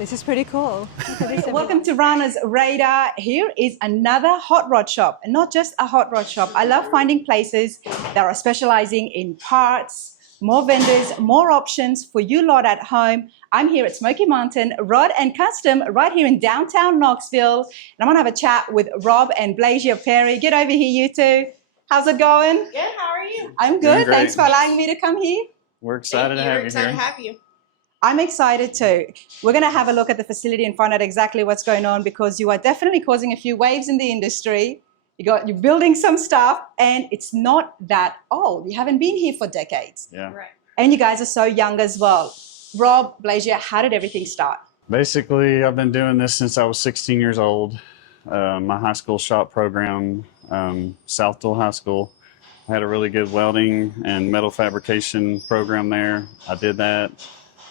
This is pretty cool. Welcome to Rana's Radar. Here is another hot rod shop, and not just a hot rod shop. I love finding places that are specializing in parts, more vendors, more options for you lot at home. I'm here at Smoky Mountain Rod and Custom right here in downtown Knoxville. And I'm gonna have a chat with Rob and Blasia Perry. Get over here, you two. How's it going? Good, how are you? I'm good. Thanks for allowing me to come here. We're excited to have you here. Excited to have you. I'm excited too. We're going to have a look at the facility and find out exactly what's going on, because you are definitely causing a few waves in the industry. You're building some stuff, and it's not that old. You haven't been here for decades. Yeah. Right. And you guys are so young as well. Rob, Blasia, how did everything start? Basically, I've been doing this since I was 16 years old. My high school shop program, Southdale High School, I had a really good welding and metal fabrication program there. I did that.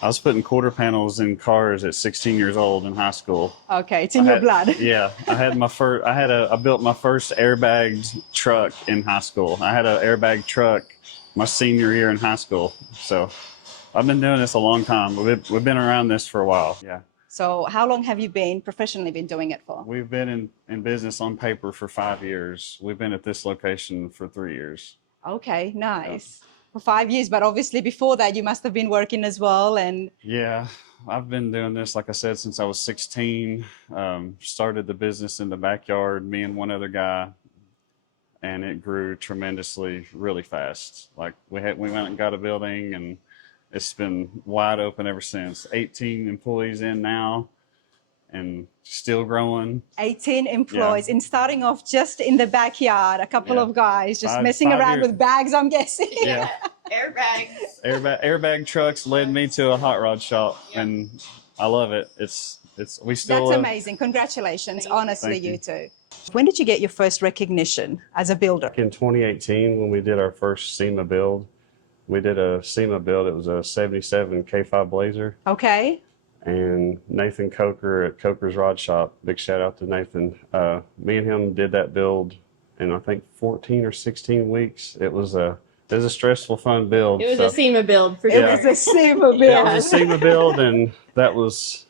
I was putting quarter panels in cars at 16 years old in high school. Okay, it's in your blood. Yeah, I built my first airbagged truck in high school. I had an airbag truck my senior year in high school. So I've been doing this a long time. We've been around this for a while. Yeah. So how long have you professionally been doing it for? We've been in business on paper for 5 years. We've been at this location for 3 years. Okay, nice. Yeah. For 5 years, but obviously before that you must have been working as well. And yeah, I've been doing this, like I said, since I was 16. Started the business in the backyard, me and one other guy, and it grew tremendously, really fast. Like we went and got a building, and it's been wide open ever since. 18 employees in now, and still growing. 18 employees, yeah. And starting off just in the backyard, a couple of guys just messing around with bags, I'm guessing. Yeah. Airbags. Airbag trucks led me to a hot rod shop, and I love it. We still. That's amazing. Congratulations, honestly, you two. When did you get your first recognition as a builder? In 2018, when we did our first SEMA build. We did a SEMA build. It was a 77 K5 Blazer. Okay. And Nathan Coker at Coker's Rod Shop, big shout out to Nathan. Me and him did that build in, I think, 14 or 16 weeks. It was a stressful, fun build. It was a SEMA build for sure. It was a SEMA build. It was a SEMA build, and that was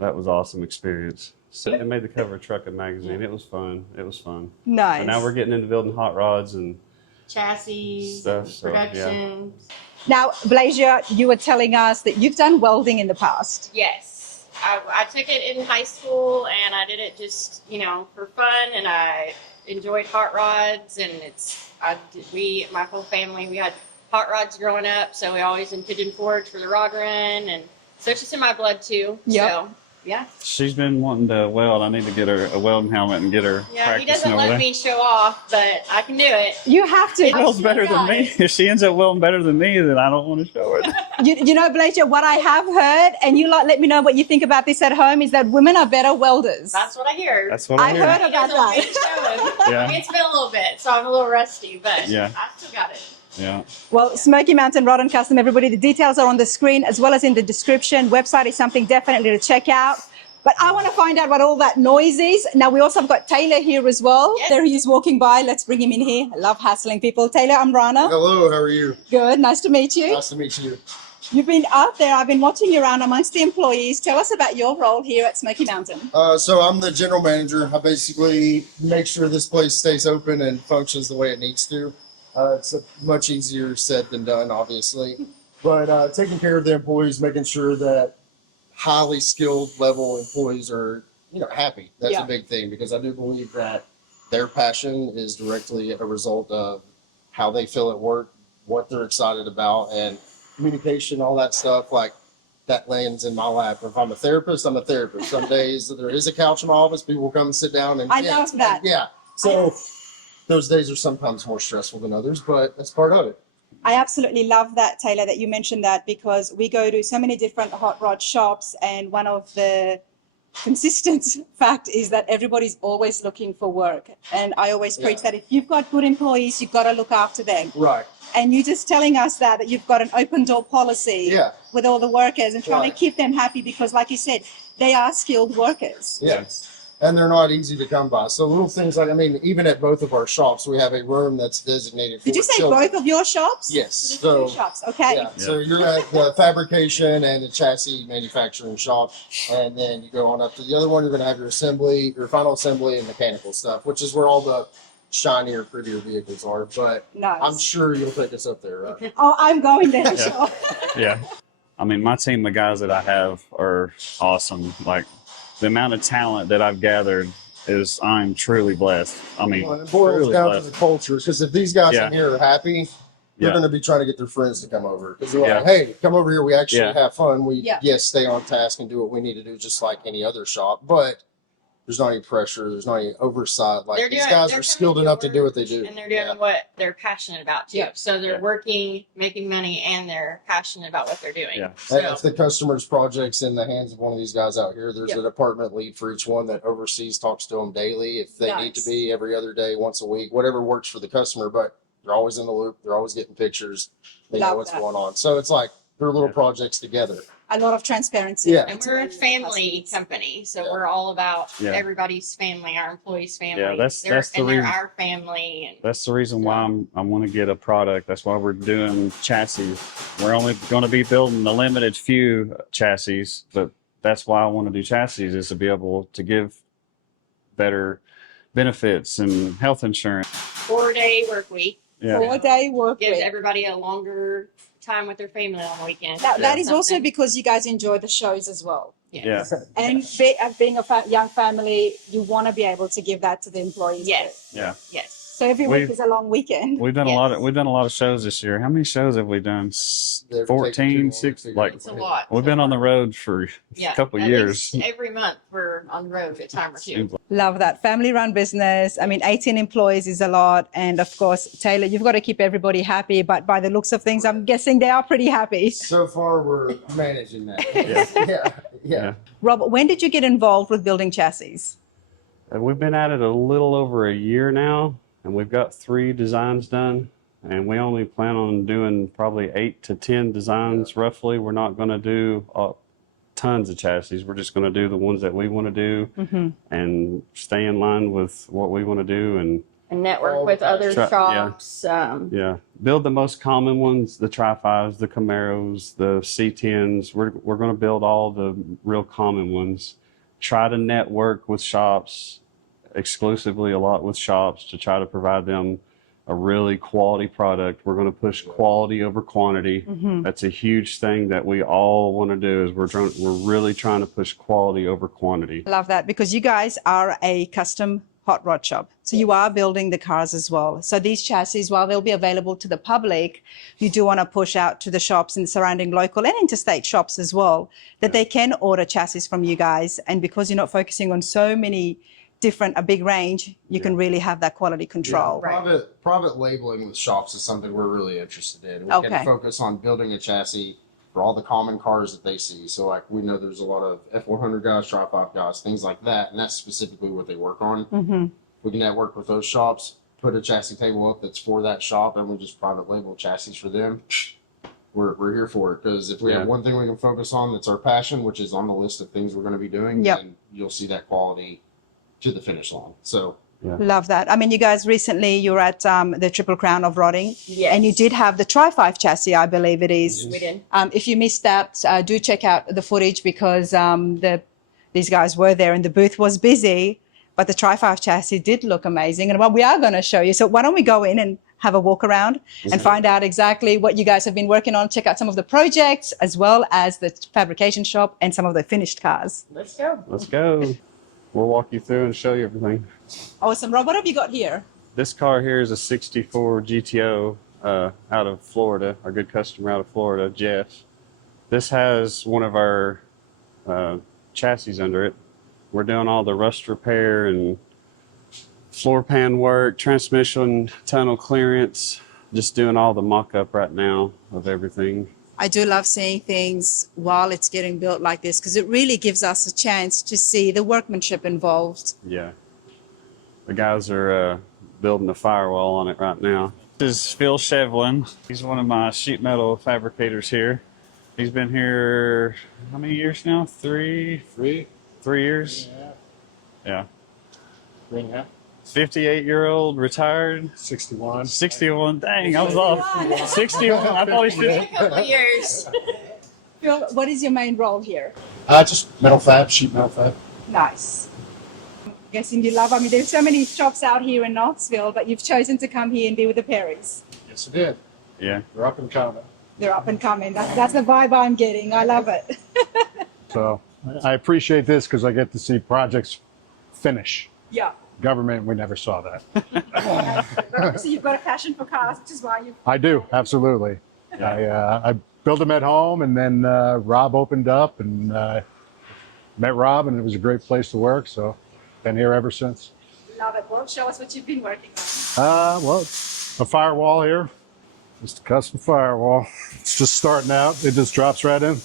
awesome experience. So it made the cover of Truckin' magazine. It was fun. It was fun. Nice. And now we're getting into building hot rods and chassis, stuff, so, production. Yeah. Now, Blasia, you were telling us that you've done welding in the past. Yes. I took it in high school, and I did it just, for fun, and I enjoyed hot rods, and my whole family, we had hot rods growing up, so we always in Pigeon Forge for the rod run, and so it's just in my blood too. Yep. So, yeah. She's been wanting to weld. I need to get her a welding helmet and get her Yeah, he practicing doesn't let me show off, but I can do it. You have to. She welds better than me. If she ends up welding better than me, then I don't want to show it. You know, Blasia, what I have heard, and you let me know what you think about this at home, is that women are better welders. That's what I hear. That's what I hear. I've heard about that. Yeah. It's been a little bit, so I'm a little rusty, but yeah. I still got it. Yeah. Well, Smoky Mountain Rod and Custom, everybody, the details are on the screen as well as in the description. Website is something definitely to check out. But I want to find out what all that noise is. Now, we also have got Taylor here as well. Yes. There he is walking by. Let's bring him in here. I love hassling people. Taylor, I'm Rana. Hello, how are you? Good, nice to meet you. Nice to meet you. You've been out there. I've been watching you around amongst the employees. Tell us about your role here at Smoky Mountain. So I'm the general manager. I basically make sure this place stays open and functions the way it needs to. It's much easier said than done, obviously. But taking care of the employees, making sure that highly skilled level employees are happy. That's a big thing, because I do believe that their passion is directly a result of how they feel at work, what they're excited about, and communication, all that stuff. Like, that lands in my lap. If I'm a therapist, I'm a therapist. Some days there is a couch in my office, people will come and sit down and I love that. Yeah. So those days are sometimes more stressful than others, but that's part of it. I absolutely love that, Taylor, that you mentioned that, because we go to so many different hot rod shops, and one of the consistent fact is that everybody's always looking for work. And I always preach that if you've got good employees, you've got to look after them. Right. And you're just telling us that you've got an open door policy with all the workers and trying to keep them happy, because like you said, they are skilled workers. Yes. and they're not easy to come by. So little things like, I mean, even at both of our shops, we have a room that's designated for Did you say children. both of your shops? Yes. So, So, two shops. Okay. yeah. So you're at the fabrication and the chassis manufacturing shop, and then you go on up to the other one. You're going to have your assembly, your final assembly, and mechanical stuff, which is where all the shinier, prettier vehicles are. But Nice. I'm sure you'll take us up there, right? Oh, I'm going there for Yeah. sure. Yeah. I mean, my team of guys that I have are awesome. Like, the amount of talent that I've gathered I'm truly blessed. I mean, Well, it boils truly down blessed. to the culture, because if these guys Yeah. in here are happy, they're Yeah. going to be trying to get their friends to come over, because they're Yeah. like, hey, come over here, we actually Yeah. have fun. We Yeah. yes, stay on task and do what we need to do, just like any other shop, but there's not any pressure, there's not any oversight. Like, these guys they're are skilled coming to enough to do work, what they do. and they're doing Yeah. what they're passionate about too. Yeah. So they're Yeah. working, making money, and they're passionate about what they're doing. Yeah. So And if the customer's project's in the hands of one of these guys out here, there's Yeah. a department lead for each one that oversees, talks to them daily. If they need to Nice. be every other day, once a week, whatever works for the customer, but they're always in the loop. They're always getting pictures. They Love know what's that. going on. So it's like they're little Yeah. projects together. A lot of transparency. Yeah. and we're a family company, so Yeah. we're all about Yeah. everybody's family, our employees' family. Yeah, that's the they're reason. our family. And That's the reason why I want to get a product. That's why we're doing chassis. We're only going to be building a limited few chassis, but that's why I want to do chassis, is to be able to give better benefits and health insurance. 4-day work week Yeah. 4-day work gives week. everybody a longer time with their family on the weekend. That is also Something- because you guys enjoy the shows as well. Yeah. And being a young family, you want to be able to give that to the employees. Yes. Yeah. Yes. So every week We've- is a long weekend. We've done Yes. we've done a lot of shows this year. How many shows have we done? They've taken too 14, long to 6, figure like out It's a what lot. we've been on the road for Yeah. a couple At years. least every month we're on the road a time or two. Love that. Family run business. I mean, 18 employees is a lot. And of course, Taylor, you've got to keep everybody happy. But by the looks of things, I'm guessing they are pretty happy. So far, we're managing that. Yeah. Yeah. Rob, when did you get involved with building chassis? We've been at it a little over a year now, and we've got 3 designs done. And we only plan on doing probably 8 to 10 designs roughly. We're not going to do tons of chassis. We're just going to do the ones that we want to do and stay in line with what we want to do. And network All with the other yeah. shops. Yeah, build the most common ones, the Tri-5s, the Camaros, the C10s. We're going to build all the real common ones. Try to network with shops, exclusively a lot with shops, to try to provide them a really quality product. We're going to push quality over quantity. That's a huge thing that we all want to do, is we're really trying to push quality over quantity. Love that, because you guys are a custom hot rod shop. So you are building the cars as well. So these chassis, while they'll be available to the public, you do want to push out to the shops in the surrounding local and interstate shops as well, that they can order chassis from you guys. And because you're not focusing on so many a big range, you can really have that quality control. Yeah, private labeling with shops is something we're really interested in. We Okay. can focus on building a chassis for all the common cars that they see. So like, we know there's a lot of F100 guys, Tri-5 guys, things like that, and that's specifically what they work on. We can network with those shops, put a chassis table up that's for that shop, and we just private label chassis for them. We're here for it, because if we Yeah. have one thing we can focus on that's our passion, which is on the list of things we're going to be doing, Yep. then you'll see that quality to the finish line. So Love that. I mean, you guys recently, you were at the Triple Crown of Rodding. Yes. And you did have the Tri-5 chassis, I believe it is. We did. If you missed that, do check out the footage, because these guys were there and the booth was busy, but the Tri-5 chassis did look amazing. And what we are going to show you. So why don't we go in and have a walk around and find out exactly what you guys have been working on, check out some of the projects, as well as the fabrication shop and some of the finished cars. Let's go. Let's go. We'll walk you through and show you everything. Awesome. Rob, what have you got here? This car here is a 64 GTO out of Florida, our good customer out of Florida, Jeff. This has one of our chassis under it. We're doing all the rust repair and floor pan work, transmission tunnel clearance, just doing all the mock-up right now of everything. I do love seeing things while it's getting built like this, because it really gives us a chance to see the workmanship involved. Yeah. The guys are building a firewall on it right now. This is Phil Shevlin. He's one of my sheet metal fabricators here. He's been here, how many years now? Three years? Yeah. Yeah. 58-year-old retired. 61. 61. Dang, I was off. 61. I thought he said. A couple of years. Phil, what is your main role here? Just metal fab, sheet metal fab. Nice. I'm guessing you love, I mean, there's so many shops out here in Knoxville, but you've chosen to come here and be with the Perrys. Yes, I did. Yeah. They're up and coming. They're up and coming. That's the vibe I'm getting. I love it. So I appreciate this because I get to see projects finish. Yeah. Government, we never saw that. So you've got a passion for cars, which is why you. I do, absolutely. I built them at home, and then Rob opened up, and met Rob, and it was a great place to work. So been here ever since. Love it. Well, show us what you've been working on. Well, a firewall here, just a custom firewall. It's just starting out. It just drops right in.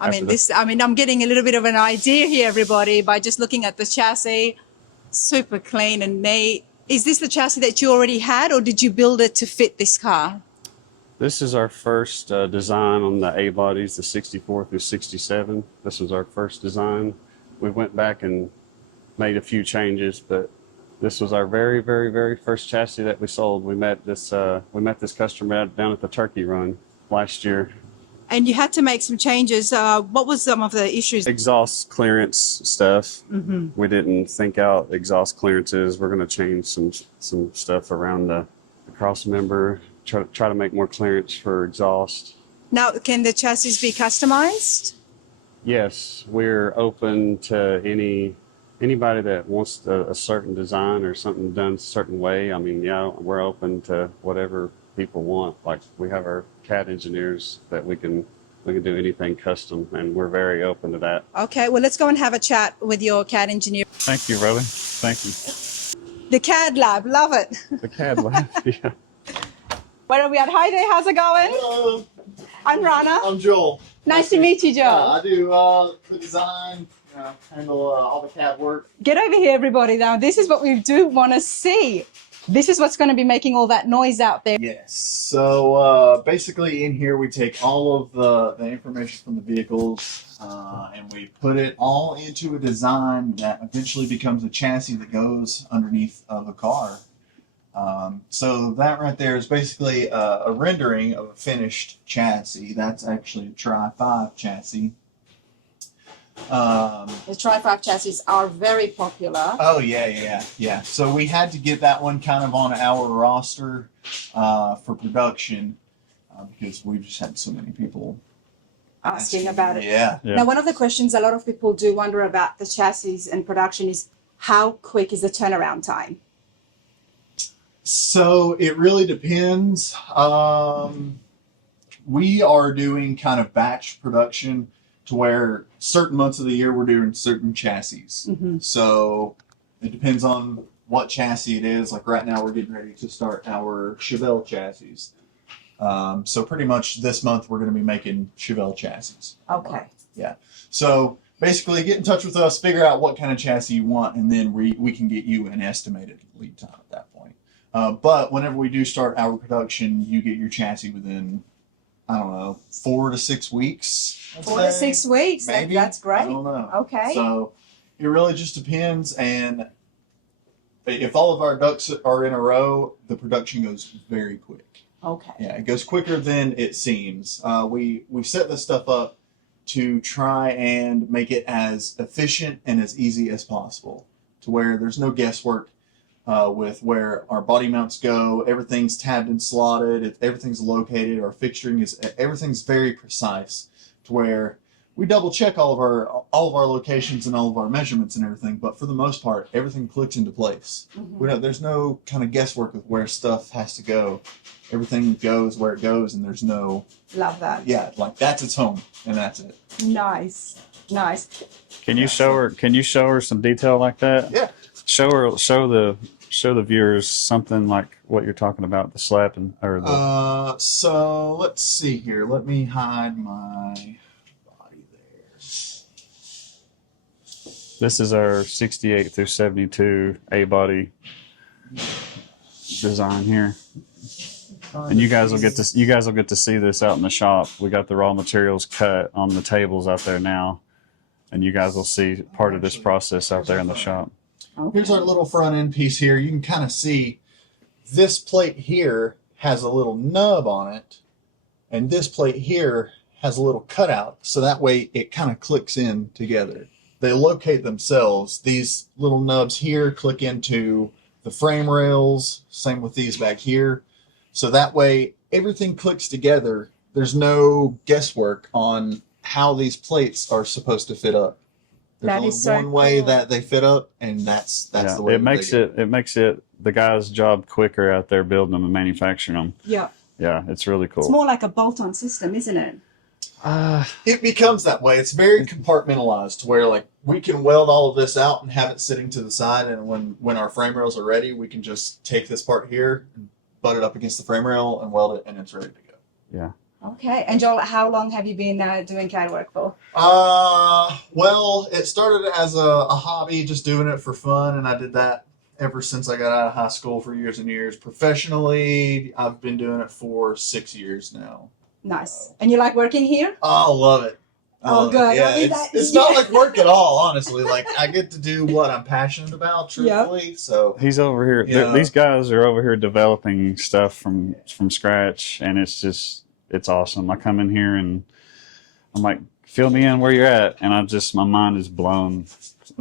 I'm getting a little bit of an idea here, everybody, by just looking at the chassis. Super clean and neat. Is this the chassis that you already had, or did you build it to fit this car? This is our first design on the A bodies, the 64 through 67. This was our first design. We went back and made a few changes, but this was our very, very, very first chassis that we sold. We met this customer down at the Turkey Run last year. And you had to make some changes. What was some of the issues? Exhaust clearance stuff. Mm-hmm. We didn't think out exhaust clearances. We're going to change some stuff around the cross member. Try to make more clearance for exhaust. Now, can the chassis be customized? Yes, we're open to anybody that wants a certain design or something done a certain way. I mean, yeah, we're open to whatever people want. Like, we have our CAD engineers that we can do anything custom, and we're very open to that. Okay, well, let's go and have a chat with your CAD engineer. Thank you, Robbie. Thank you. The CAD lab, love it. The CAD lab, yeah. Where are we at? Hi there, how's it going? Hello, I'm Rana. I'm Joel. Nice to meet you, Yeah, Joe. I do the design, handle all the CAD work. Get over here, everybody. Now, this is what we do want to see. This is what's going to be making all that noise out there. Yes. So basically, in here we take all of the information from the vehicles and we put it all into a design that eventually becomes a chassis that goes underneath of a car. So that right there is basically a rendering of a finished chassis. That's actually a Tri-5 chassis. The Tri-5 chassis are very popular. Oh yeah. So we had to get that one kind of on our roster for production because we just had so many people Asking about it. Yeah. Now, one of the questions a lot of people do wonder about the chassis and production is how quick is the turnaround time? So it really depends. We are doing kind of batch production to where certain months of the year we're doing certain chassis. Mm-hmm. So it depends on what chassis it is. Like right now we're getting ready to start our Chevy chassis. So pretty much this month we're going to be making Chevy chassis. Okay. Yeah. So basically get in touch with us, figure out what kind of chassis you want, and then we can get you an estimated lead time at that point. But whenever we do start our production, you get your chassis within, I don't know, 4 to 6 weeks. 4 to 6 weeks. Maybe. That's great. I don't know. Okay. So it really just depends. And if all of our ducks are in a row, the production goes very quick. Okay. Yeah, it goes quicker than it seems. We set this stuff up to try and make it as efficient and as easy as possible, to where there's no guesswork with where our body mounts go. Everything's tabbed and slotted. Everything's located. Our fixturing everything's very precise, to where we double check all of our locations and all of our measurements and everything. But for the most part, everything clicks into place. Mm-hmm. There's no kind of guesswork with where stuff has to go. Everything goes where it goes, and there's no. Love that. Yeah, like that's its home, and that's it. Nice. Can you show her some detail like that? Yeah. Show the viewers something like what you're talking about, the slapping or the. So let's see here. Let me hide my body there. This is our 68 through 72 A body design here. And you guys will get to see this out in the shop. We got the raw materials cut on the tables out there now, and you guys will see part of this process out there in the shop. Here's our little front end piece here. You can kind of see this plate here has a little nub on it, and this plate here has a little cutout, so that way it kind of clicks in together. They locate themselves. These little nubs here click into the frame rails, same with these back here. So that way everything clicks together. There's no guesswork on how these plates are supposed to fit up. There's That only is so one way cool. that they fit up, and that's Yeah, the way it makes it the guy's job quicker out there building them and manufacturing them. Yeah. Yeah, it's really cool. It's more like a bolt-on system, isn't it? It becomes that way. It's very compartmentalized to where like we can weld all of this out and have it sitting to the side, and when our frame rails are ready, we can just take this part here and butt it up against the frame rail and weld it, and it's ready to go. Yeah. Okay. And Joel, how long have you been doing CAD work for? Well, it started as a hobby, just doing it for fun, and I did that ever since I got out of high school for years and years. Professionally, I've been doing it for 6 years now. Nice. And you like working here? I love it. I Oh, love it. good. Yeah, I mean, it's not like work at all, honestly. Like I get to do what I'm passionate about, truthfully. So He's over here. Yeah. These guys are over here developing stuff from scratch, and it's awesome. I come in here and I'm like, fill me in where you're at, and my mind is blown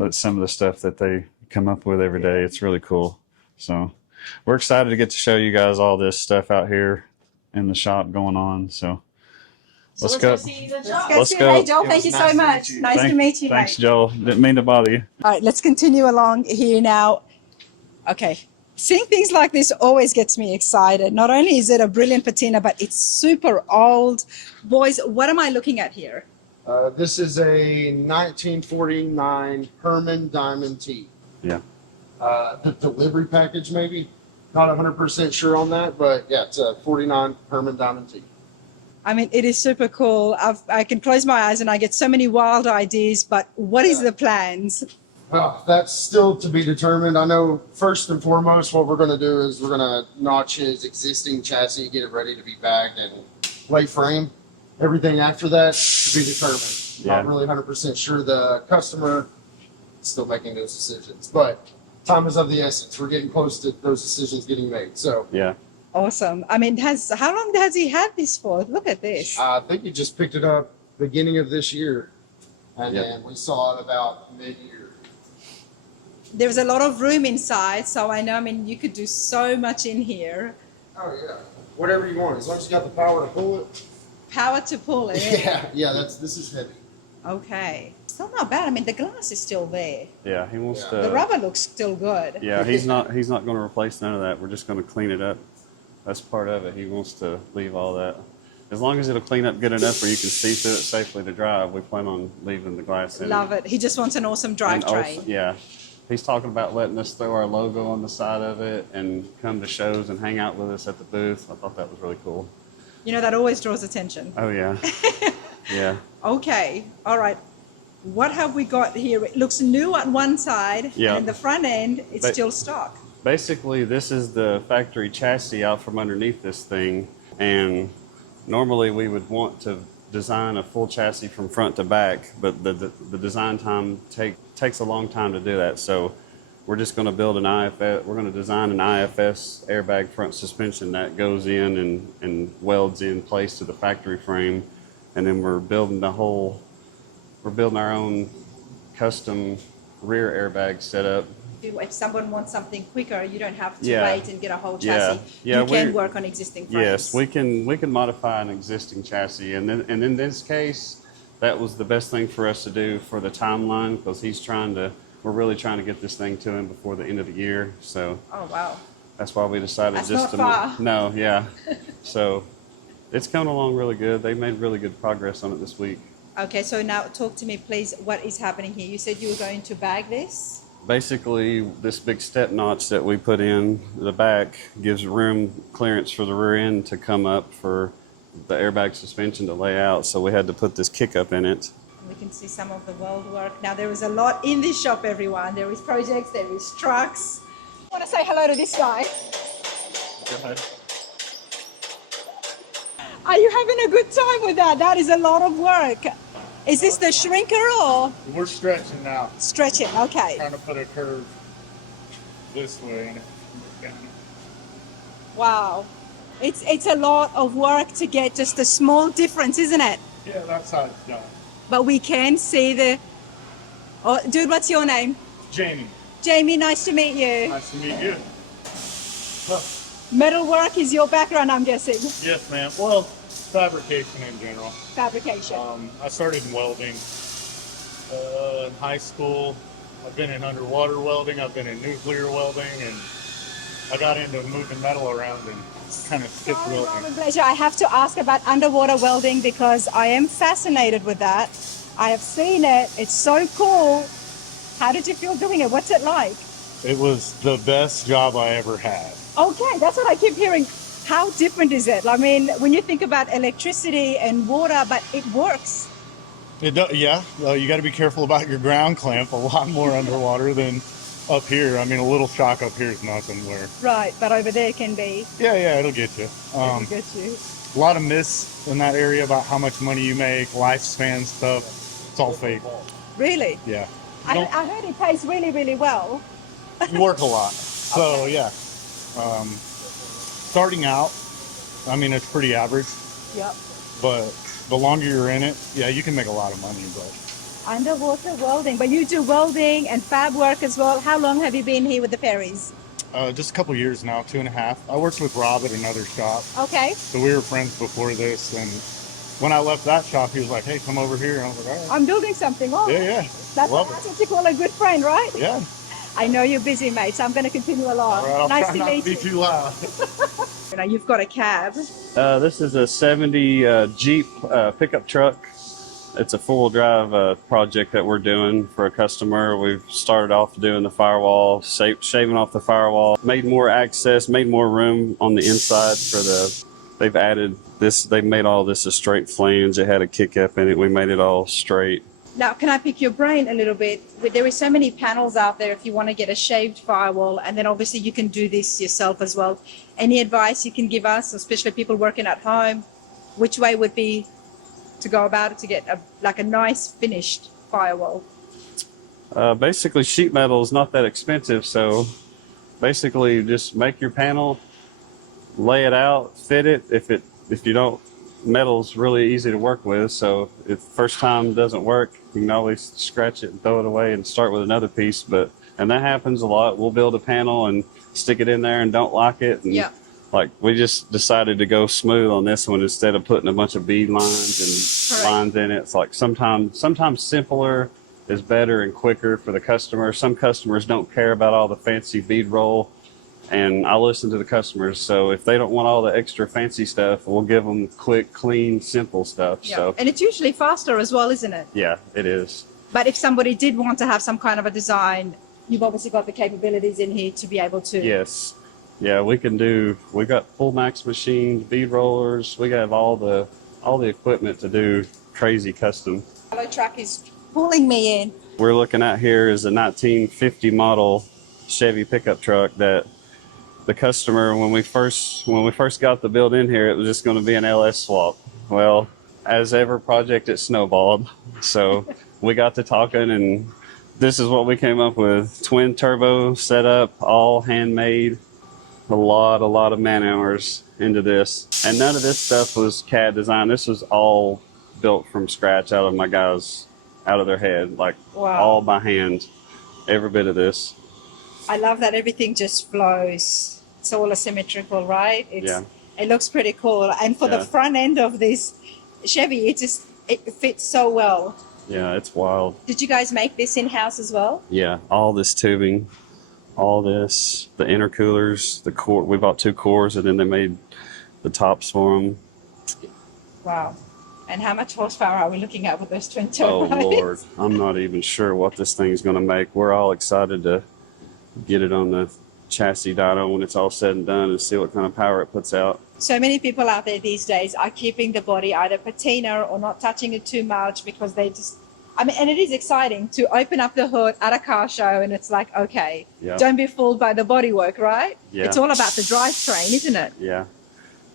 at some of the stuff that they come up with every day. It's really cool. So we're excited to get to show you guys all this stuff out here in the shop going on. So let's go. See the job. Let's see. go. Hey, Joel, It thank was you nice so to much. meet you. Nice to meet you. Thanks, Hey. Joel. Didn't mean to bother you. All right, let's continue along here now. Okay. Seeing things like this always gets me excited. Not only is it a brilliant patina, but it's super old. Boys, what am I looking at here? This is a 1949 Herman Diamond T. Yeah. The delivery package, maybe. Not 100% sure on that, but yeah, it's a 49 Herman Diamond T. I mean, it is super cool. I can close my eyes and I get so many wild ideas, but what is the plans? Well, that's still to be determined. I know first and foremost what we're going to do is we're going to notch his existing chassis, get it ready to be bagged and lay frame. Everything after that to be determined. Yeah. Not really 100% sure. The customer is still making those decisions, but time is of the essence. We're getting close to those decisions getting made. So Yeah. Awesome. I mean, how long has he had this for? Look at this. I think he just picked it up beginning of this year, and Yep. then we saw it about mid-year. There's a lot of room inside, so I know, I mean, you could do so much in here. Oh yeah, whatever you want, as long as you got the power to pull it. Power to pull it. Yeah. This is heavy. Okay. Still not bad. I mean, the glass is still there. Yeah. He wants Yeah. The to. rubber looks still good. Yeah. He's not going to replace none of that. We're just going to clean it up. That's part of it. He wants to leave all that. As long as it'll clean up good enough where you can see through it safely to drive, we plan on leaving the glass in. Love it. He just wants an awesome And drivetrain. also- yeah. He's talking about letting us throw our logo on the side of it and come to shows and hang out with us at the booth. I thought that was really cool. You know, that always draws attention. Oh, yeah. Yeah. Okay. All right. What have we got here? It looks new on one side, Yeah. and in the front end, it's But- still stock. Basically, this is the factory chassis out from underneath this thing. And normally we would want to design a full chassis from front to back, but the design time takes a long time to do that. So we're just going to build an IFS. We're going to design an IFS airbag front suspension that goes in and welds in place to the factory frame. And then we're building our own custom rear airbag setup. If someone wants something quicker, you don't have to Yeah. wait and get a whole Yeah. chassis. Yeah, You can we're- work on existing frames. Yes, we can modify an existing chassis, and in this case, that was the best thing for us to do for the timeline because we're really trying to get this thing to him before the end of the year. So Oh, wow. that's why we decided That's just not far. No, yeah. So it's coming along really good. They made really good progress on it this week. Okay, so now talk to me, please. What is happening here? You said you were going to bag this? Basically, this big step notch that we put in the back gives room clearance for the rear end to come up for the airbag suspension to lay out. So we had to put this kick up in it. We can see some of the weld work. Now, there is a lot in this shop, everyone. There is projects, there is trucks. I want to say hello to this guy. Go ahead. Are you having a good time with that? That is a lot of work. Is this the shrinker or We're stretching now, stretching? Okay. trying to put a curve this way. And Wow. It's a lot of work to get just a small difference, isn't it? yeah, that's how it's done. But we can see the. Oh, dude, what's your name? Jamie, Jamie, nice to meet you. nice to meet you. Metalwork is your background, I'm guessing. Yes, ma'am. Well, fabrication in general. Fabrication. I started in welding in high school. I've been in underwater welding. I've been in nuclear welding, and I got into moving metal around and kind of skipped Sorry, welding. Rob and Blasia, I have to ask about underwater welding because I am fascinated with that. I have seen it. It's so cool. How did you feel doing it? What's it like? It was the best job I ever had. Okay, that's what I keep hearing. How different is it? I mean, when you think about electricity and water, but it works. Yeah, you got to be careful about your ground clamp a lot more underwater than up here. I mean, a little shock up here is nothing. Where Right, but over there can be. yeah, it'll get you. It'll get you. A lot of myths in that area about how much money you make, lifespan stuff. It's all fake. Really? Yeah, I heard it pays really, really well. you work a lot. So yeah, starting out, I mean, it's pretty average. Yep. But the longer you're in it, yeah, you can make a lot of money. But Underwater welding, but you do welding and fab work as well. How long have you been here with the Perrys? just a couple years now, 2.5. I worked with Rob at another shop, Okay. so we were friends before this. And when I left that shop, he was like, "Hey, come over here." And I was like, "All right." I'm building something. Oh, Yeah, that's love it. what you call a good friend, right? Yeah. I know you're busy, mate, so I'm going to continue along. All right, I'll Nice try to not to meet be you. too loud. Now, you've got a cab. This is a 70 Jeep pickup truck. It's a full drive project that we're doing for a customer. We've started off doing the firewall, shaving off the firewall, made more access, made more room on the inside for the. They've added this. They've made all this a straight flange. It had a kick up in it. We made it all straight. Now, can I pick your brain a little bit? There are so many panels out there if you want to get a shaved firewall, and then obviously you can do this yourself as well. Any advice you can give us, especially people working at home? Which way would be to go about it to get a nice finished firewall? Basically, sheet metal is not that expensive, so basically just make your panel, lay it out, fit it. If you don't, metal's really easy to work with. So if first time doesn't work, you can always scratch it and throw it away and start with another piece. And that happens a lot. We'll build a panel and stick it in there and don't like it. And Yeah. like we just decided to go smooth on this one instead of putting a bunch of bead lines and Correct. lines in it. It's like sometimes simpler is better and quicker for the customer. Some customers don't care about all the fancy bead roll, and I listen to the customers. So if they don't want all the extra fancy stuff, we'll give them quick, clean, simple stuff. Yeah. So And it's usually faster as well, isn't it? yeah, it is. But if somebody did want to have some kind of a design, you've obviously got the capabilities in here to be able to. Yes. Yeah, we got full max machines, bead rollers. We have all the equipment to do crazy custom. Yellow truck is pulling me in. We're looking at here is a 1950 model Chevy pickup truck that the customer, when we first got the build in here, it was just going to be an LS swap. Well, as every project, it snowballed. So we got to talking, and this is what we came up with: twin turbo setup, all handmade. A lot of man hours into this, and none of this stuff was CAD design. This was all built from scratch out of my guys, out of their head, like Wow. all by hand. Every bit of this. I love that everything just flows. It's all asymmetrical, right? Yeah. It looks pretty cool. And for the Yeah. front end of this Chevy, it fits so well. Yeah, it's wild. Did you guys make this in-house as well? Yeah, all this tubing, all this, the intercoolers, the core. We bought 2 cores, and then they made the tops for them. Wow. And how much horsepower are we looking at with those twin Oh turbines? Lord, I'm not even sure what this thing's going to make. We're all excited to get it on the chassis dyno when it's all said and done and see what kind of power it puts out. So many people out there these days are keeping the body either patina or not touching it too much because they just, I mean, and it is exciting to open up the hood at a car show and it's like, okay, Yeah. don't be fooled by the bodywork, right? Yeah. It's all about the drivetrain, isn't it? Yeah,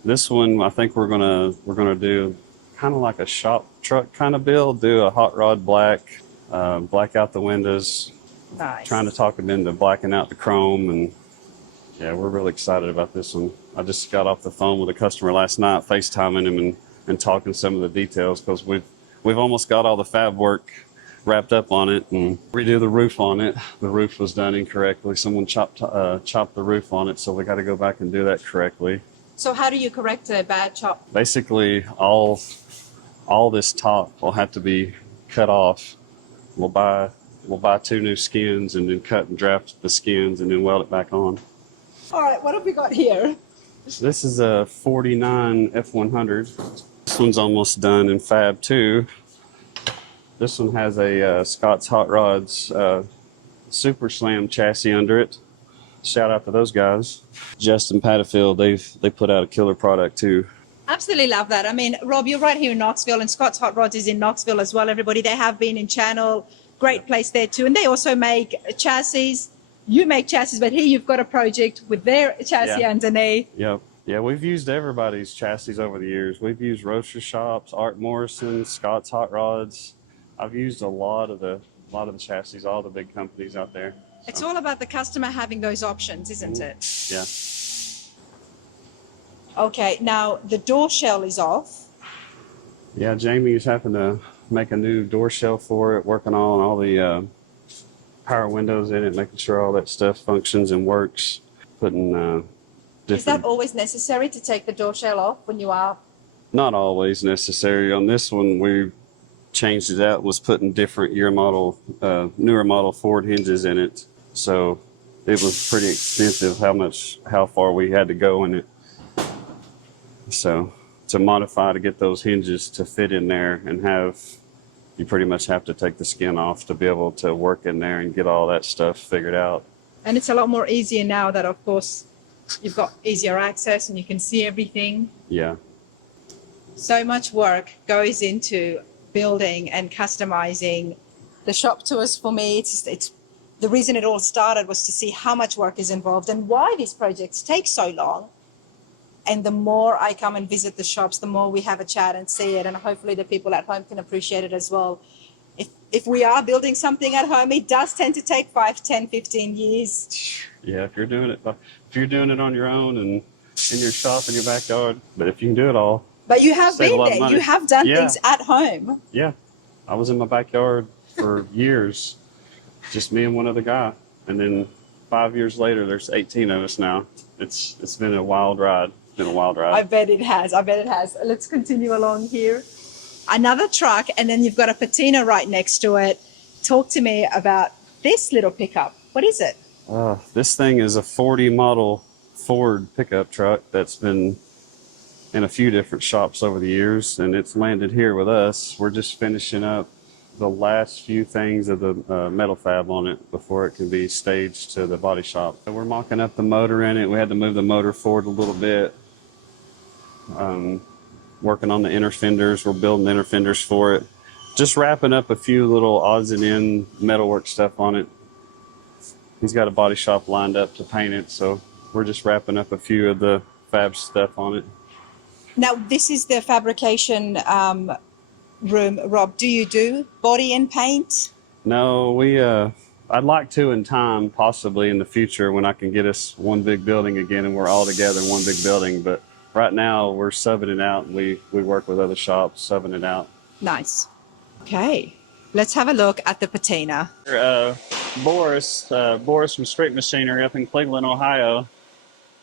this one I think we're gonna do kind of like a shop truck kind of build. Do a hot rod black, black out the windows, Nice. trying to talk them into blacking out the chrome. And yeah, we're really excited about this one. I just got off the phone with a customer last night, FaceTiming him and talking some of the details, because we've almost got all the fab work wrapped up on it and redo the roof on it. The roof was done incorrectly. Someone chopped the roof on it, so we got to go back and do that correctly. So how do you correct a bad chop? Basically, all this top will have to be cut off. We'll buy 2 new skins and then cut and draft the skins and then weld it back on. All right, what have we got here? This is a 49 F100. This one's almost done in Fab 2. This one has a Scott's Hot Rods Super Slam chassis under it. Shout out to those guys. Justin Patterfield, they put out a killer product too. Absolutely love that. I mean, Rob, you're right here in Knoxville, and Scott's Hot Rods is in Knoxville as well, everybody. They have been in Channel. Great place there too. And they also make chassis. You make chassis, but here you've got a project with their chassis underneath. Yep. Yeah, we've used everybody's chassis over the years. We've used Roaster Shops, Art Morrison, Scott's Hot Rods. I've used a lot of the chassis, all the big companies out there. So. It's all about the customer having those options, isn't it? Yeah. Okay, now the door shell is off. Yeah, Jamie is having to make a new door shell for it, working on all the power windows in it, making sure all that stuff functions and works. Putting different. Is that always necessary to take the door shell off when you are? Not always necessary. On this one, we changed it out, was putting different newer model Ford hinges in it. So it was pretty expensive how far we had to go in it. So to modify to get those hinges to fit in there and you pretty much have to take the skin off to be able to work in there and get all that stuff figured out. And it's a lot more easier now that, of course, you've got easier access and you can see everything. Yeah. So much work goes into building and customizing the shop tours. For me, it's the reason it all started was to see how much work is involved and why these projects take so long. And the more I come and visit the shops, the more we have a chat and see it. And hopefully the people at home can appreciate it as well. If we are building something at home, it does tend to take 5, 10, 15 years. Yeah, if you're doing it on your own and in your shop in your backyard, but if you can do it all. But you have been there. You have done things at home. Yeah, I was in my backyard for years, just me and one other guy. And then 5 years later, there's 18 of us now. It's been a wild ride. I bet it has. Let's continue along here. Another truck, and then you've got a Patina right next to it. Talk to me about this little pickup. What is it? This thing is a 40 model Ford pickup truck that's been in a few different shops over the years, and it's landed here with us. We're just finishing up the last few things of the metal fab on it before it can be staged to the body shop. So we're mocking up the motor in it. We had to move the motor forward a little bit. Working on the inner fenders. We're building inner fenders for it. Just wrapping up a few little odds and end metalwork stuff on it. He's got a body shop lined up to paint it, so we're just wrapping up a few of the fab stuff on it. Now, this is the fabrication room. Rob, do you do body and paint? No, I'd like to in time, possibly in the future when I can get us one big building again and we're all together in one big building. But right now we're subbing it out, and we work with other shops subbing it out. Nice. Okay, let's have a look at the Patina. Boris from Street Machinery up in Cleveland, Ohio.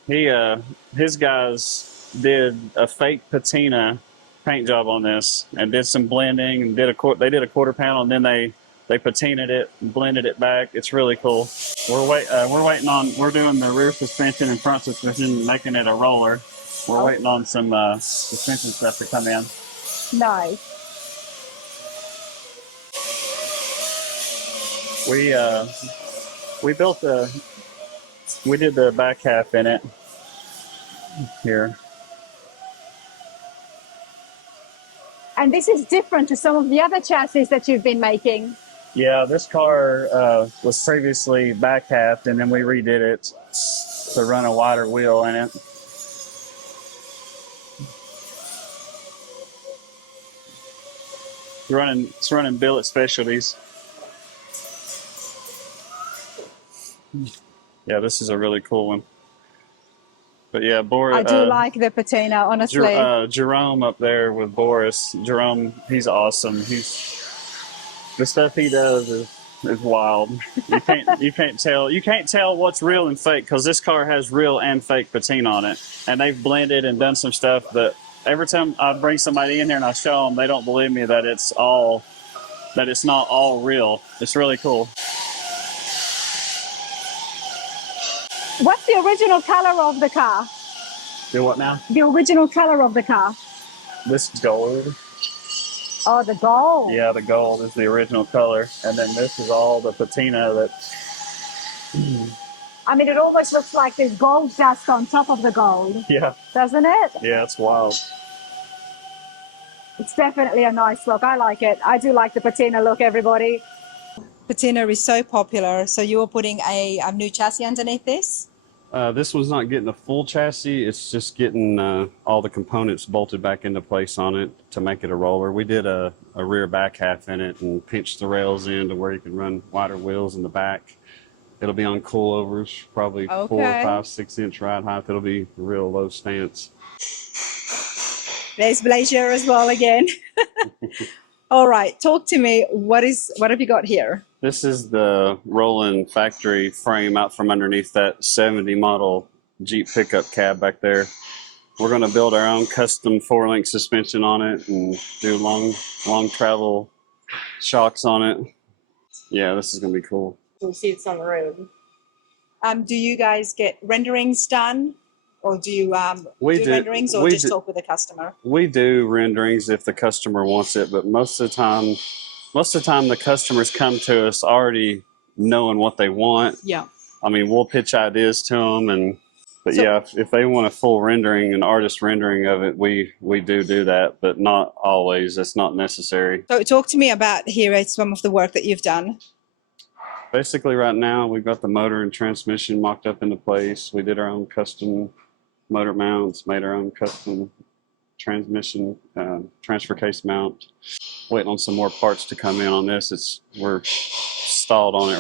His guys did a fake Patina paint job on this and did some blending and they did a quarter panel, and then they patinaed it and blended it back. It's really cool. We're waiting on, we're doing the rear suspension and front suspension, making it a roller. We're waiting on some suspension stuff to come in. Nice. We did the back half in it here. And this is different to some of the other chassis that you've been making. Yeah, this car was previously back halved, and then we redid it to run a wider wheel in it. It's running billet specialties. Yeah, this is a really cool one. But yeah, Boris. I do like the patina, honestly. Jerome up there with Boris. Jerome, he's awesome. The stuff he does is wild. You can't tell what's real and fake because this car has real and fake patina on it, and they've blended and done some stuff that every time I bring somebody in here and I show them, they don't believe me that it's not all real. It's really cool. What's the original color of the car? Do what now? The original color of the car. This is gold. Oh, the gold. Yeah, the gold is the original color, and then this is all the patina that. I mean, it almost looks like there's gold dust on top of the gold. Yeah. Doesn't it? Yeah, it's wild. It's definitely a nice look. I like it. I do like the patina look, everybody. Patina is so popular. So you were putting a new chassis underneath this? This one's not getting a full chassis. It's just getting all the components bolted back into place on it to make it a roller. We did a rear back half in it and pinched the rails in to where you can run wider wheels in the back. It'll be on coilovers, probably 4, 5, 6 inch ride height. It'll be real low stance. There's Blasia as well again. All right, talk to me. What have you got here? This is the rolling factory frame out from underneath that 70 model Jeep pickup cab back there. We're going to build our own custom 4-link suspension on it and do long travel shocks on it. Yeah, this is going to be cool. You'll see it's on the road. Do you guys get renderings done? Or do you do renderings or just talk with the customer? We do renderings if the customer wants it, but most of the time the customers come to us already knowing what they want. Yeah. I mean, we'll pitch ideas to them, if they want a full rendering, an artist rendering of it, we do that, but not always. That's not necessary. So talk to me about here some of the work that you've done. Basically, right now we've got the motor and transmission mocked up into place. We did our own custom motor mounts, made our own custom transmission transfer case mount. Waiting on some more parts to come in on this. We're stalled on it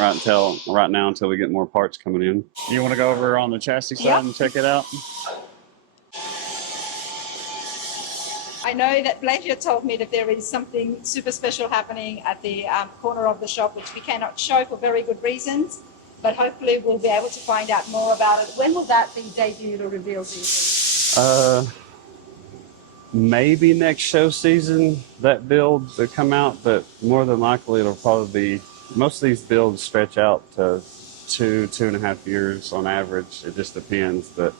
right now until we get more parts coming in. You want to go over on the chassis side and check it out? I know that Blasia told me that there is something super special happening at the corner of the shop, which we cannot show for very good reasons, but hopefully we'll be able to find out more about it. When will that be debuted or revealed, do you think? Maybe next show season that build will come out, but more than likely it'll probably be, most of these builds stretch out to 2.5 years on average. It just depends, but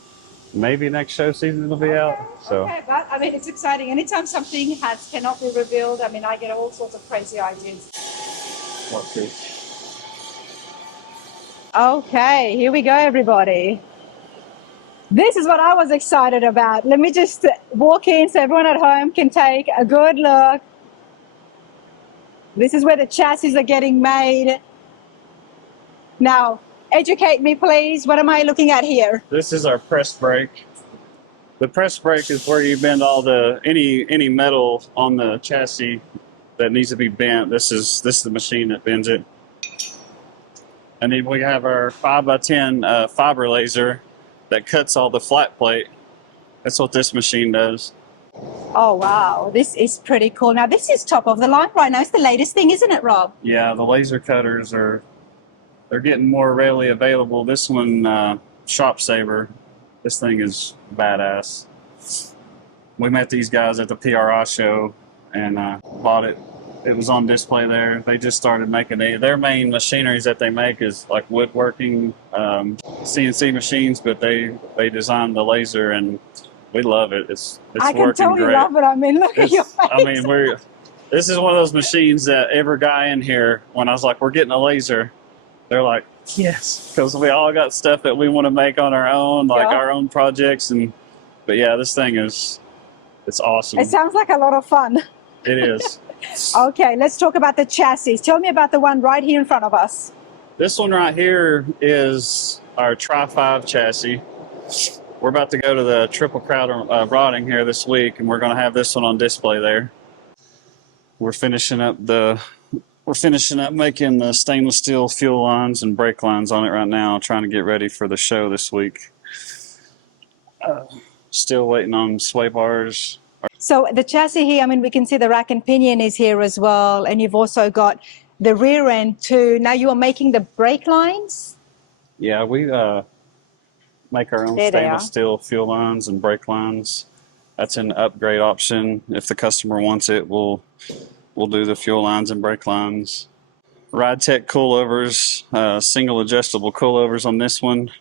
maybe next show season it'll be out. So. Okay, but I mean, it's exciting. Anytime something cannot be revealed, I mean, I get all sorts of crazy ideas. Okay, here we go, everybody. This is what I was excited about. Let me just walk in so everyone at home can take a good look. This is where the chassis are getting made. Now, educate me, please. What am I looking at here? This is our press brake. The press brake is where you bend all any metal on the chassis that needs to be bent. This is the machine that bends it. And then we have our 5x10 fiber laser that cuts all the flat plate. That's what this machine does. Oh, wow. This is pretty cool. Now, this is top of the line right now. It's the latest thing, isn't it, Rob? Yeah, the laser cutters they're getting more readily available. This one, Shop Saver, this thing is badass. We met these guys at the PRI show and bought it. It was on display there. They just started making their main machineries that they make is like woodworking, CNC machines, but they designed the laser and we love it. It's I working can tell you great. love it. I mean, look at your face. I mean, this is one of those machines that every guy in here, when I was like, we're getting a laser, they're like, yes, because we all got stuff that we want to make on our own, like our own projects. But yeah, this thing it's awesome. It sounds like a lot of fun. It is. Okay, let's talk about the chassis. Tell me about the one right here in front of us. This one right here is our Tri-5 chassis. We're about to go to the Triple Crowd rodding here this week, and we're going to have this one on display there. we're finishing up making the stainless steel fuel lines and brake lines on it right now, trying to get ready for the show this week. Still waiting on sway bars. So the chassis here, I mean, we can see the rack and pinion is here as well, and you've also got the rear end too. Now you are making the brake lines? Yeah, we make our own There they stainless are. steel fuel lines and brake lines. That's an upgrade option. If the customer wants it, we'll do the fuel lines and brake lines. Ride Tech coilovers, single adjustable coilovers on this one.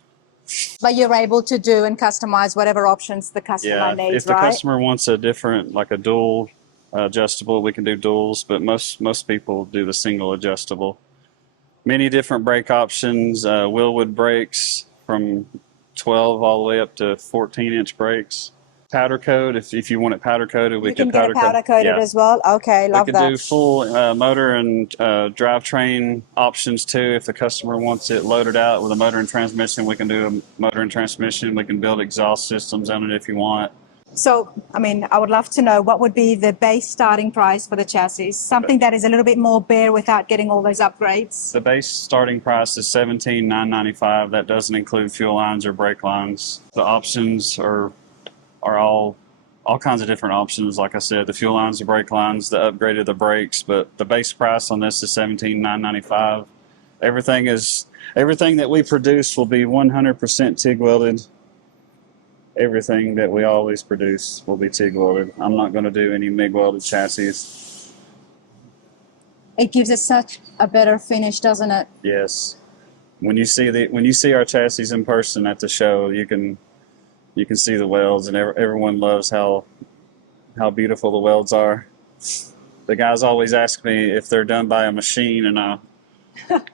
But you're able to do and customize whatever options the customer Yeah, needs, if the right? customer wants a different, like a dual adjustable, we can do duals, but most people do the single adjustable. Many different brake options, Willwood brakes from 12 all the way up to 14-inch brakes. Powder coat, if you want it powder coated, we You can can get it powder coated yeah. as well. Okay, love We that. can do full motor and drivetrain options too. If the customer wants it loaded out with a motor and transmission, we can do a motor and transmission. We can build exhaust systems on it if you want. So, I mean, I would love to know what would be the base starting price for the chassis, something that is a little bit more bare without getting all those upgrades. The base starting price is $17,995. That doesn't include fuel lines or brake lines. The options are all kinds of different options. Like I said, the fuel lines, the brake lines, the upgrade of the brakes, but the base price on this is $17,995. Everything that we produce will be 100% TIG welded. Everything that we always produce will be TIG welded. I'm not going to do any MIG welded chassis. It gives it such a better finish, doesn't it? Yes. When you see our chassis in person at the show, you can see the welds, and everyone loves how beautiful the welds are. The guys always ask me if they're done by a machine, and I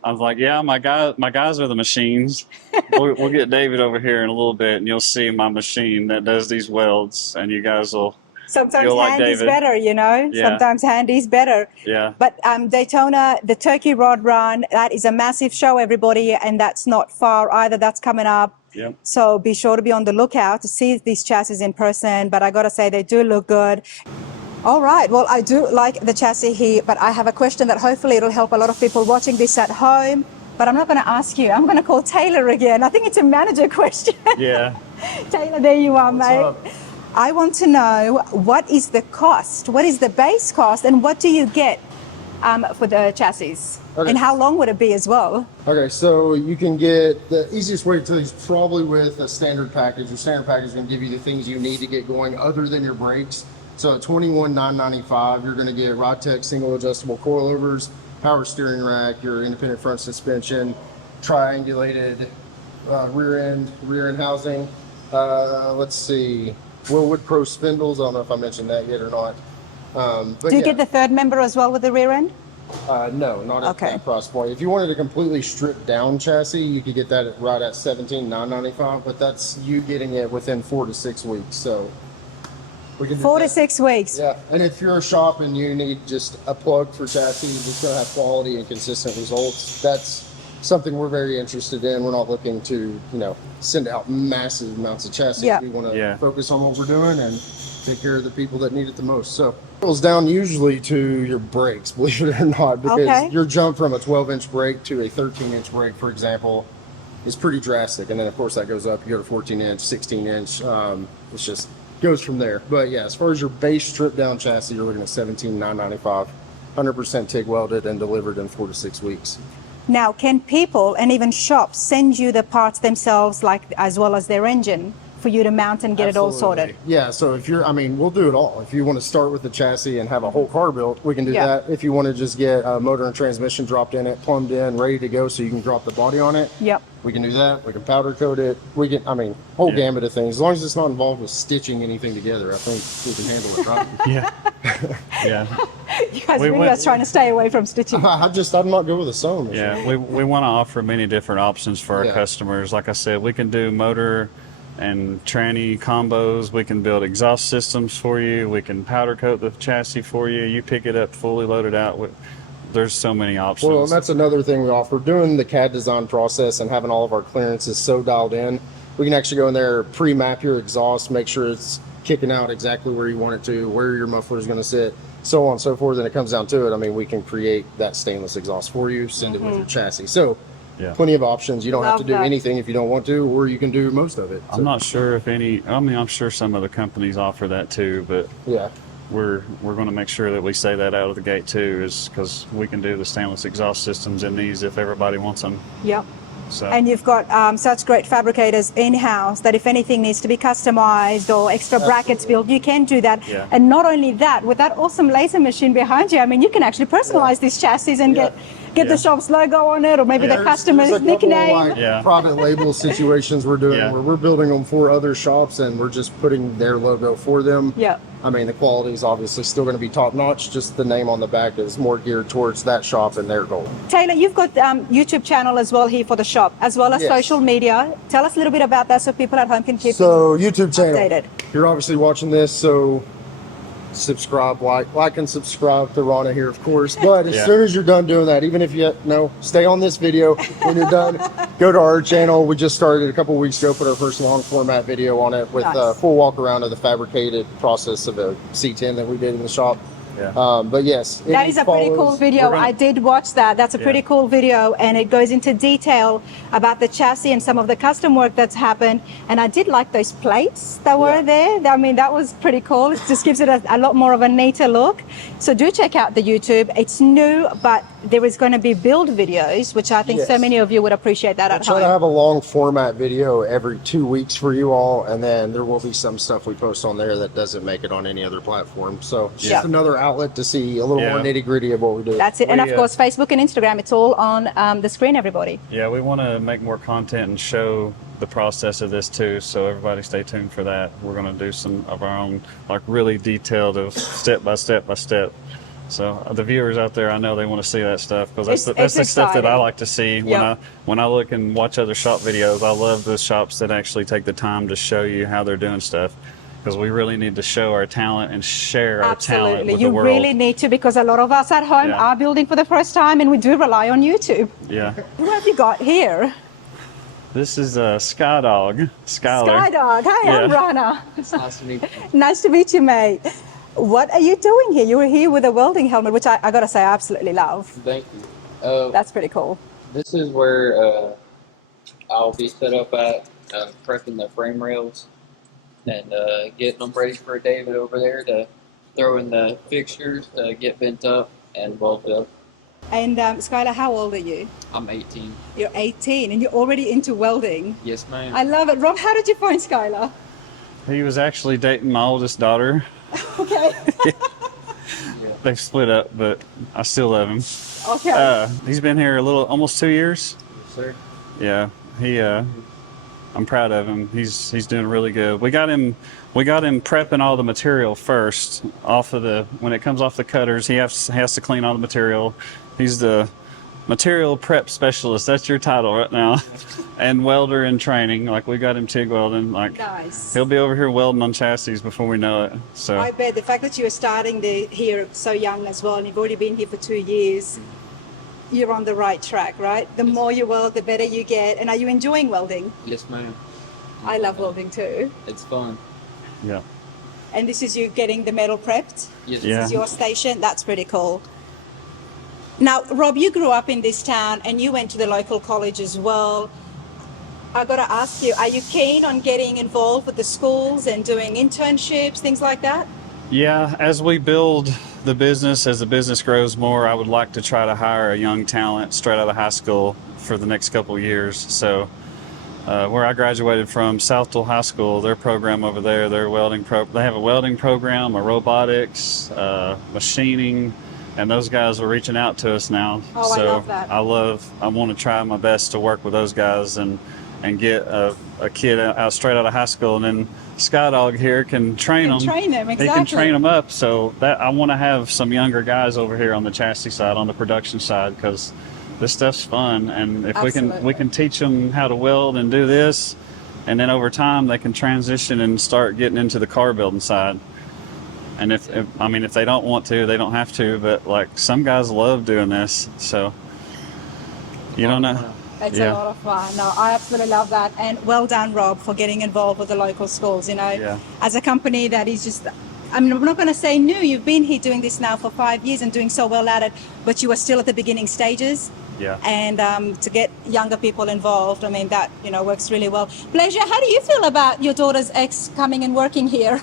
was like, yeah, my guys are the machines. We'll get David over here in a little bit, and you'll see my machine that does these welds, and you guys will. Sometimes You'll like hand is David. better, you know? Yeah. Sometimes hand is better. Yeah. But Daytona, the Turkey Rod Run, that is a massive show, everybody, and that's not far either. That's coming up. Yep. So be sure to be on the lookout to see these chassis in person. But I got to say, they do look good. All right. Well, I do like the chassis here, but I have a question that hopefully it'll help a lot of people watching this at home. But I'm not going to ask you. I'm going to call Taylor again. I think it's a manager question. Yeah. Taylor, there you are, What's mate. up? I want to know, what is the cost? What is the base cost? And what do you get for the chassis? Okay. And how long would it be as well? Okay, so you can get the easiest way to tell you is probably with a standard package. Your standard package is going to give you the things you need to get going other than your brakes. So at $21,995, you're going to get Rod Tech single adjustable coilovers, power steering rack, your independent front suspension, triangulated rear end housing. Let's see, Willwood Pro spindles. I don't know if I mentioned that yet or not. But Do you yeah. get the third member as well with the rear end? No, not at Okay. that price point. If you wanted a completely stripped down chassis, you could get that right at $17,995, but that's you getting it within 4 to 6 weeks. So we can do 4 to that. 6 weeks. Yeah, and if you're a shop and you need just a plug for chassis that's going to have quality and consistent results, that's something we're very interested in. We're not looking to, send out massive amounts of chassis. Yeah. We want to Yeah. focus on what we're doing and take care of the people that need it the most. So it goes down usually to your brakes, believe it or not, because Okay. your jump from a 12-inch brake to a 13-inch brake, for example, is pretty drastic. And then, of course, that goes up. You go to 14-inch, 16-inch. It's just goes from there. But yeah, as far as your base stripped down chassis, you're looking at $17,995, 100% TIG welded and delivered in 4 to 6 weeks. Now, can people and even shops send you the parts themselves, like as well as their engine, for you to mount and get it all sorted? Yeah, so if we'll do it all. If you want to start with the chassis and have a whole car built, we can do Yeah. that. If you want to just get a motor and transmission dropped in it, plumbed in, ready to go so you can drop the body on it, Yep. we can do that. We can powder coat it. We can, whole gamut of things. As long as it's not involved with stitching anything together, I think we can handle it, right? Yeah. Yeah. You guys We really went- are trying to stay away from stitching. I'm not good with a sewing machine. Yeah, we want to offer many different options for our Yeah. customers. Like I said, we can do motor and tranny combos. We can build exhaust systems for you. We can powder coat the chassis for you. You pick it up fully loaded out. There's so many options. Well, and that's another thing we offer. Doing the CAD design process and having all of our clearances so dialed in, we can actually go in there, pre-map your exhaust, make sure it's kicking out exactly where you want it to, where your muffler is going to sit, so on and so forth. And it comes down to it. I mean, we can create that stainless exhaust for you, send it with your chassis. So Yeah. plenty of options. You don't have to Love do that. anything if you don't want to, or you can do most of it. I'm not sure if any. I mean, I'm sure some other companies offer that too, but Yeah. we're going to make sure that we say that out of the gate too, is because we can do the stainless exhaust systems in these if everybody wants them. Yep. So And you've got such great fabricators in-house that if anything needs to be customized or extra brackets built, you can do that. Yeah. And not only that, with that awesome laser machine behind you, I mean, you can actually personalize these chassis and get Yeah. the shop's logo on it, or maybe the customer's There's a couple, nickname. like, Yeah. private label situations we're doing Yeah. where we're building them for other shops and we're just putting their logo for them. Yeah. I mean, the quality is obviously still going to be top notch. Just the name on the back is more geared towards that shop and their goal. Taylor, you've got YouTube channel as well here for the shop, as well as Yes. social media. Tell us a little bit about that so people at home can keep So YouTube channel, updated. you're obviously watching this, so subscribe, like and subscribe to Rana here, of course. But as Yeah. soon as you're done doing that, even if you stay on this video, when you're done, go to our channel. We just started a couple weeks ago, put our first long format video on it with a Nice. full walk around of the fabricated process of a C10 that we did in the shop. Yeah. But yes, That is a pretty cool video. We're gonna- I did watch that. That's a pretty Yeah. cool video, and it goes into detail about the chassis and some of the custom work that's happened. And I did like those plates that were there. I mean, that was pretty cool. It just gives it a lot more of a neater look. So do check out the YouTube. It's new, but there is going to be build videos, which I think so Yes. many of you would appreciate that I at try to home. have a long format video every 2 weeks for you all, and then there will be some stuff we post on there that doesn't make it on any other platform. So it's Yeah. just another outlet to see a little Yeah. more nitty gritty of what we do. That's it. And We, of course, Facebook and Instagram, it's all on the screen, everybody. Yeah, we want to make more content and show the process of this too, so everybody stay tuned for that. We're going to do some of our own, like really detailed of step by step by step. So the viewers out there, I know they want to see that stuff because that's It's the stuff that I exciting. like to see Yep. when I look and watch other shop videos. I love the shops that actually take the time to show you how they're doing stuff, because we really need to show our talent and share our talent Absolutely. with You the world. really need to, because a lot of us at home Yeah. are building for the first time, and we do rely on YouTube. Yeah. What have you got here? This is a Sky Dog, Skylar. Skydog. Hi, I'm Yeah. Rana. It's nice to meet you. Nice to meet you, mate. What are you doing here? You were here with a welding helmet, which I got to say I absolutely love. Thank you. That's pretty cool. This is where I'll be set up at, prepping the frame rails and getting them ready for David over there to throw in the fixtures, get bent up and weld up. And Skylar, how old are you? I'm 18. You're 18 and you're already into welding. Yes, ma'am. I love it. Rob, how did you find Skylar? He was actually dating my oldest daughter. Okay. They split up, but I still love him. Okay. He's been here almost 2 years. Yes, sir. Yeah, I'm proud of him. He's doing really good. We got him prepping all the material first when it comes off the cutters. He has to clean all the material. He's the material prep specialist. That's your title right now. And welder in training. Like, we got him TIG welding. Like, Nice. he'll be over here welding on chassis before we know it. So I bet the fact that you are starting here so young as well, and you've already been here for 2 years, you're on the right track, right? The more you weld, the better you get. And are you enjoying welding? Yes, ma'am. I love welding too. It's fun. yeah. And this is you getting the metal prepped? Yes, Yeah. This is your station? That's pretty cool. Now, Rob, you grew up in this town and you went to the local college as well. I got to ask you, are you keen on getting involved with the schools and doing internships, things like that? Yeah, as we build the business, as the business grows more, I would like to try to hire a young talent straight out of high school for the next couple of years. So where I graduated from, Southdale High School, their program over there, their welding they have a welding program, a robotics, machining, and those guys are reaching out to us now. Oh, I So love that. I want to try my best to work with those guys and get a kid out straight out of high school, and then Skydog here can train them. Train them, He can exactly. train them up. So that I want to have some younger guys over here on the chassis side, on the production side, because this stuff's fun. And if we Absolutely. can teach them how to weld and do this, and then over time they can transition and start getting into the car building side. And if they don't want to, they don't have to. But like, some guys love doing this, so you don't know. It's Yeah. a lot of fun. No, I absolutely love that. And well done, Rob, for getting involved with the local schools. You know, Yeah. as a company that is just, I'm not going to say new. You've been here doing this now for 5 years and doing so well at it, but you are still at the beginning stages. Yeah. And to get younger people involved, I mean, that, you know, works really well. Blasia, how do you feel about your daughter's ex coming and working here?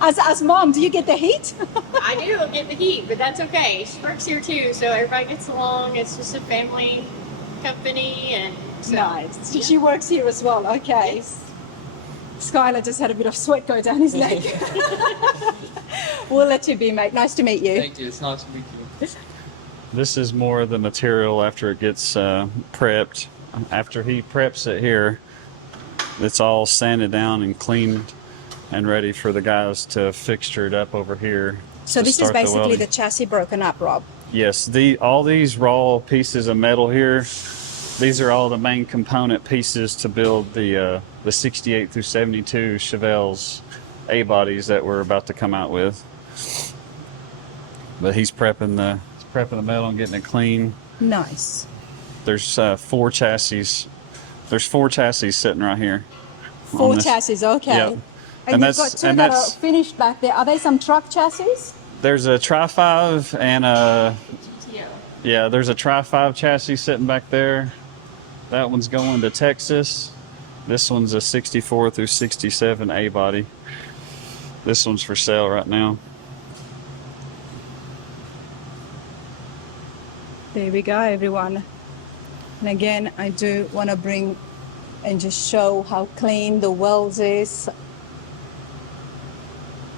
As mom, do you get the heat? I do get the heat, but that's okay. She works here too, so everybody gets along. It's just a family company, and so, Nice. yeah. She works here as well. Okay. Yes. Skylar just had a bit of sweat go down his neck. We'll let you be, mate. Nice to meet you. Thank you. It's nice to meet you. This is more of the material after it gets prepped. After he preps it here, it's all sanded down and cleaned and ready for the guys to fixture it up over here. So to this is start basically welding. the chassis broken up, Rob. Yes, all these raw pieces of metal here, these are all the main component pieces to build the 68 through 72 Chevelles A-bodies that we're about to come out with. But he's prepping the metal and getting it clean. Nice. There's 4 chassis. There's 4 chassis sitting right here. on 4 this. chassis, okay. Yep. And, And you've got that's- 2 and that are that's- finished back there. Are they some truck chassis? There's a Tri-5 and a Yeah. Yeah, there's a Tri-5 chassis sitting back there. That one's going to Texas. This one's a 64 through 67 A body. This one's for sale right now. There we go, everyone. And again, I do want to bring and just show how clean the welds is.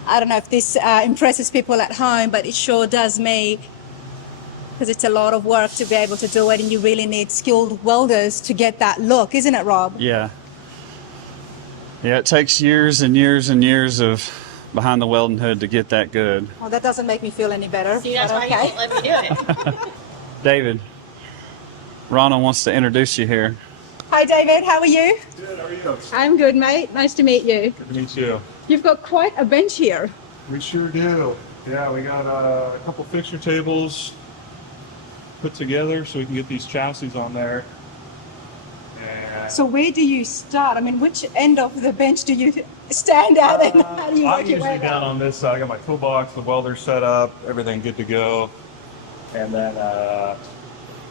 I don't know if this impresses people at home, but it sure does me, because it's a lot of work to be able to do it, and you really need skilled welders to get that look, isn't it, Rob? Yeah. Yeah, it takes years and years and years of behind the welding hood to get that good. Well, that doesn't make me feel any better. See, that's but why you okay. won't let me do it. David, Rana wants to introduce you here. Hi, David. How are you? Good, how are you? I'm good, mate. Nice to meet you. Good to meet you. You've got quite a bench here. We sure do. Yeah, we got a couple fixture tables put together so we can get these chassis on there. And So where do you start? I mean, which end of the bench do you stand at, and how do you I'm work your usually way down down? on this side. I got my toolbox, the welder set up, everything good to go. And then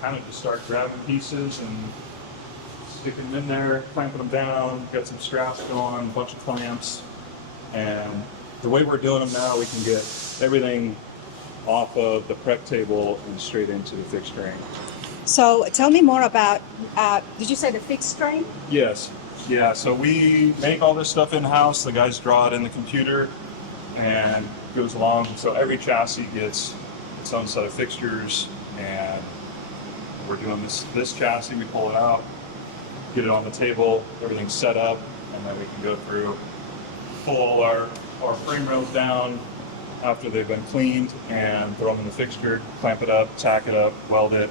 kind of just start grabbing pieces and sticking them in there, clamping them down, got some straps going, a bunch of clamps. And the way we're doing them now, we can get everything off of the prep table and straight into the fixturing. So tell me more about, did you say the fixed string? Yes. Yeah, so we make all this stuff in-house. The guys draw it in the computer and it goes along. So every chassis gets its own set of fixtures, and we're doing this chassis. We pull it out, get it on the table, everything's set up, and then we can go through, pull all our frame rails down after they've been cleaned and throw them in the fixture, clamp it up, tack it up, weld it,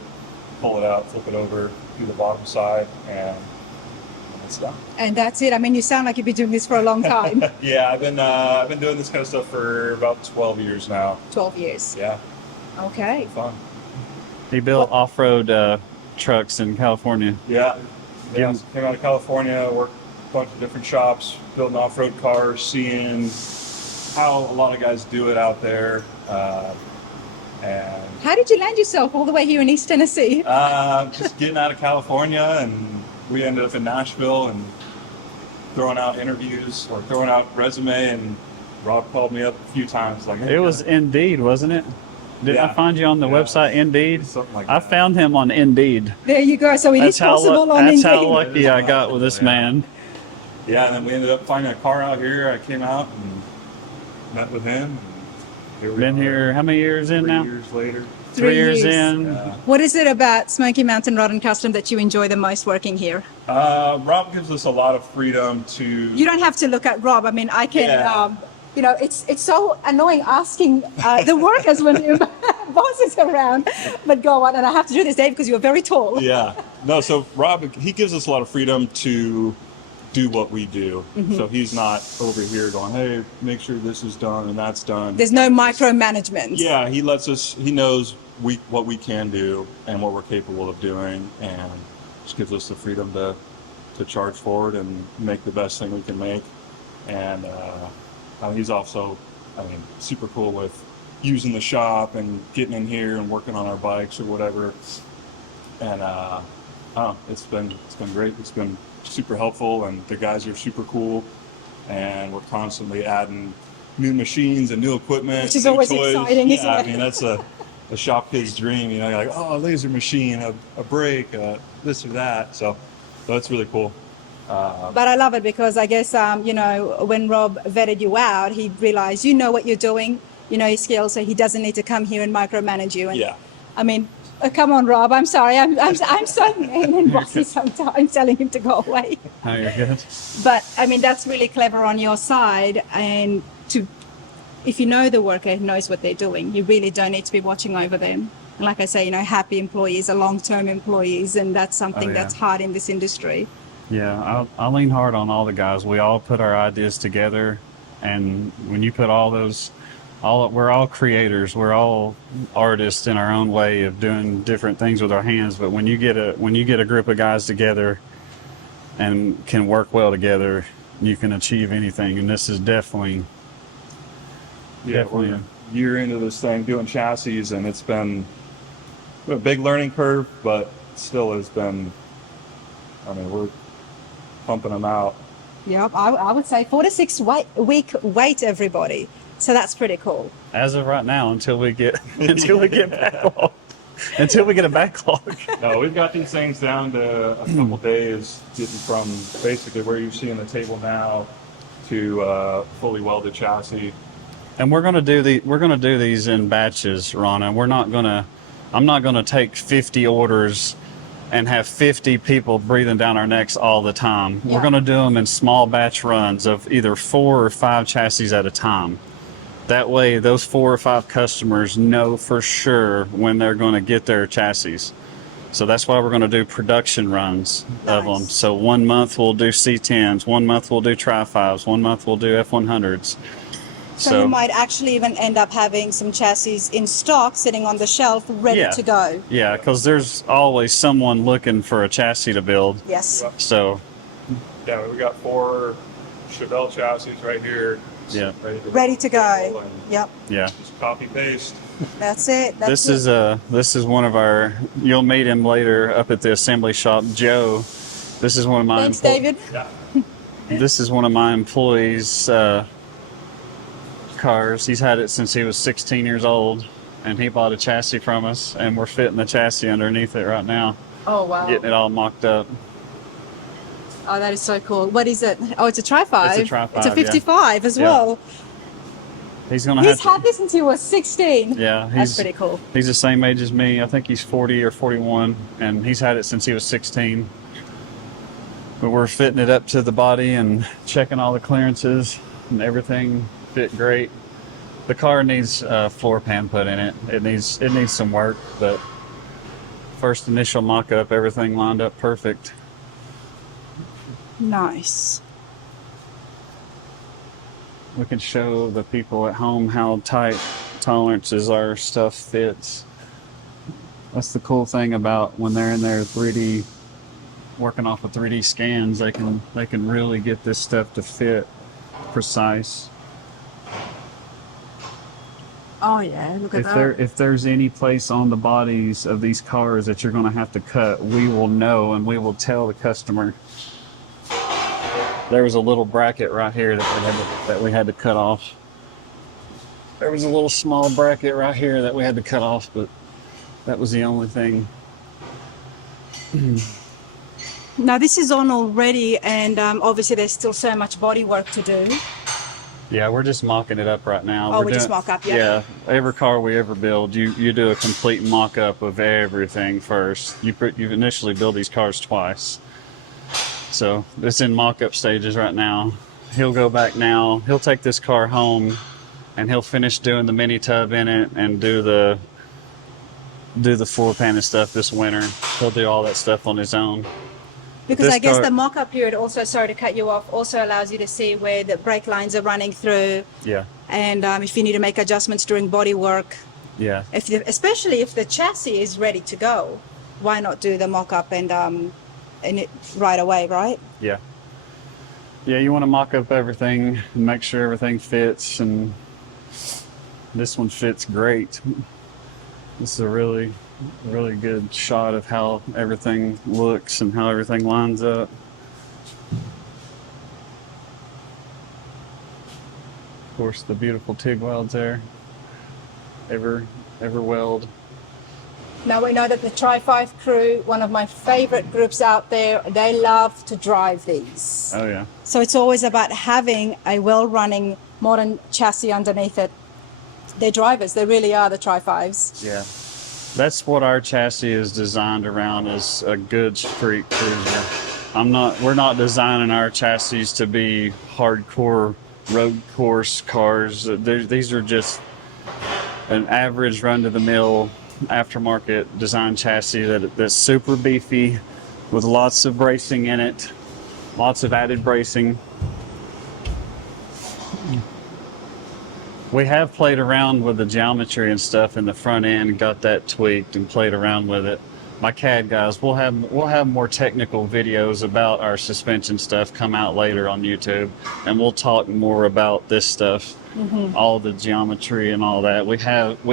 pull it out, flip it over, do the bottom side, and it's done. And that's it. I mean, you sound like you've been doing this for a long time. Yeah, I've been doing this kind of stuff for about 12 years now. 12 years. Yeah, Okay. fun. He built off-road trucks in California. Yeah, Yeah. Came out of California, worked a bunch of different shops, building off-road cars, seeing how a lot of guys do it out there, and How did you land yourself all the way here in East Tennessee? just getting out of California, and we ended up in Nashville and throwing out interviews or throwing out resume, and Rob called me up a few times like, hey, It was Indeed, wasn't it? Didn't I Yeah. find you on the Yeah. website Indeed? something like I that. found him on Indeed. There you go. So it is possible on That's how Indeed. lucky I got with this Yeah. man. Yeah, and then we ended up finding a car out here. I came out and met with him. And here we Been are, here how many years in 3 now? years later. 3 years years. in. Yeah. What is it about Smoky Mountain Rod and Custom that you enjoy the most working here? Rob gives us a lot of freedom to. You don't have to look at Rob. I mean, I can, Yeah. you know, it's so annoying asking the workers when your boss is around. But go on, and I have to do this, Dave, because you're very tall. Yeah. No, so Rob, he gives us a lot of freedom to do what we do. Mm-hmm. So he's not over here going, hey, make sure this is done and that's done. There's no micromanagement. Yeah, he knows what we can do and what we're capable of doing, and just gives us the freedom to charge forward and make the best thing we can make. And he's also, super cool with using the shop and getting in here and working on our bikes or whatever. And it's been great. It's been super helpful, and the guys are super cool. And we're constantly adding new machines and new equipment, which is new always toys. exciting, isn't it? That's a shop kid's dream. You're like, oh, a laser machine, a brake, this or that. So that's really cool. But I love it because I guess, when Rob vetted you out, he realized you know what you're doing, you know your skills, so he doesn't need to come here and micromanage you. And, yeah. Come on, Rob. I'm sorry. I'm so mean and bossy sometimes, telling him to go away. Oh, you're good. But that's really clever on your side. And if you know the worker knows what they're doing, you really don't need to be watching over them. And like I say, happy employees are long-term employees, and that's something that's hard in this industry. Yeah, I lean hard on all the guys. We all put our ideas together, and when you put all those, we're all creators. We're all artists in our own way of doing different things with our hands. But when you get a group of guys together and can work well together, you can achieve anything. And this is definitely We're a year into this thing doing chassis, and it's been a big learning curve, but still has been. We're pumping them out. Yep, I would say 4 to 6 week wait, everybody. So that's pretty cool. as of right now until we get backlog. Until we get a backlog. No, we've got these things down to a couple days, getting from basically where you see in the table now to fully welded chassis. And we're gonna do these in batches, Ron. And I'm not gonna take 50 orders and have 50 people breathing down our necks all the time. Yeah. We're gonna do them in small batch runs of either 4 or 5 chassis at a time. That way, those 4 or 5 customers know for sure when they're gonna get their chassis. So that's why we're gonna do production runs of them. So 1 month we'll do C10s, 1 month we'll do Tri-5s, 1 month we'll do F100s. So you might actually even end up having some chassis in stock sitting on the shelf ready to go. Yeah, because there's always someone looking for a chassis to build. Yes. So. Yeah, we got 4 Chevelle chassis right here. Yeah. Ready to go. Yep. Yeah. Just copy paste. That's it. This is one of our. You'll meet him later up at the assembly shop, Joe. This is one of my. Thanks, David. Yeah. This is one of my employees' cars. He's had it since he was 16 years old, and he bought a chassis from us, and we're fitting the chassis underneath it right now. Oh wow! Getting it all mocked up. Oh, that is so cool. What is it? Oh, it's a Tri-5. It's a Tri-5. It's a 55 as well. He's gonna He's had this since he was 16. Yeah, that's pretty cool. He's the same age as me. I think he's 40 or 41, and he's had it since he was 16. But we're fitting it up to the body and checking all the clearances, and everything fit great. The car needs a floor pan put in it. It needs some work, but first initial mock-up, everything lined up perfect. Nice. We can show the people at home how tight tolerances our stuff fits. That's the cool thing about when they're in there 3D, working off of 3D scans, they can really get this stuff to fit precise. Oh yeah, look at that. If there's any place on the bodies of these cars that you're going to have to cut, we will know and we will tell the customer. There was a little bracket right here that we had to cut off. There was a little small bracket right here that we had to cut off, but that was the only thing. Now this is on already, and obviously there's still so much body work to do. Yeah, we're just mocking it up right now. Oh, we just mock up, yeah. Yeah, every car we ever build, you do a complete mock-up of everything first. You initially build these cars twice. So it's in mock-up stages right now. He'll go back now. He'll take this car home, and he'll finish doing the mini tub in it and do the floor pan and stuff this winter. He'll do all that stuff on his own. Because I guess the mock-up period also, sorry to cut you off, also allows you to see where the brake lines are running through. Yeah. And if you need to make adjustments during body work. Yeah. Especially if the chassis is ready to go, why not do the mock-up and in it right away, right? Yeah. Yeah, you want to mock up everything and make sure everything fits, and this one fits great. This is a really, really good shot of how everything looks and how everything lines up. Of course, the beautiful TIG welds there. Ever weld. Now we know that the Tri-5 crew, one of my favorite groups out there, they love to drive these. Oh yeah. So it's always about having a well-running modern chassis underneath it. They're drivers, they really are the Tri-5s. Yeah. That's what our chassis is designed around, is a good street cruiser. We're not designing our chassis to be hardcore road course cars. These are just an average run-to-the-mill aftermarket design chassis that's super beefy with lots of bracing in it, lots of added bracing. We have played around with the geometry and stuff in the front end and got that tweaked and played around with it. My CAD guys, we'll have more technical videos about our suspension stuff come out later on YouTube, and we'll talk more about this stuff, all the geometry and all that. We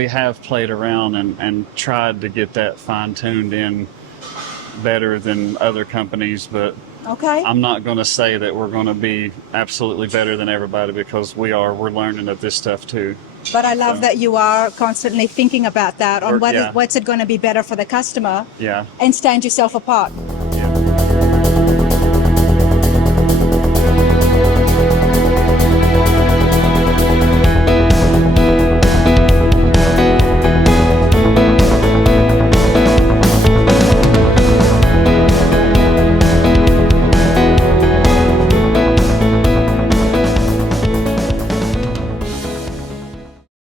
have played around and tried to get that fine-tuned in better than other companies, but Okay. I'm not going to say that we're going to be absolutely better than everybody, because we're learning of this stuff too. But I love that you are constantly thinking about that, on Yeah. what's it going to be better for the customer, Yeah. and stand yourself apart.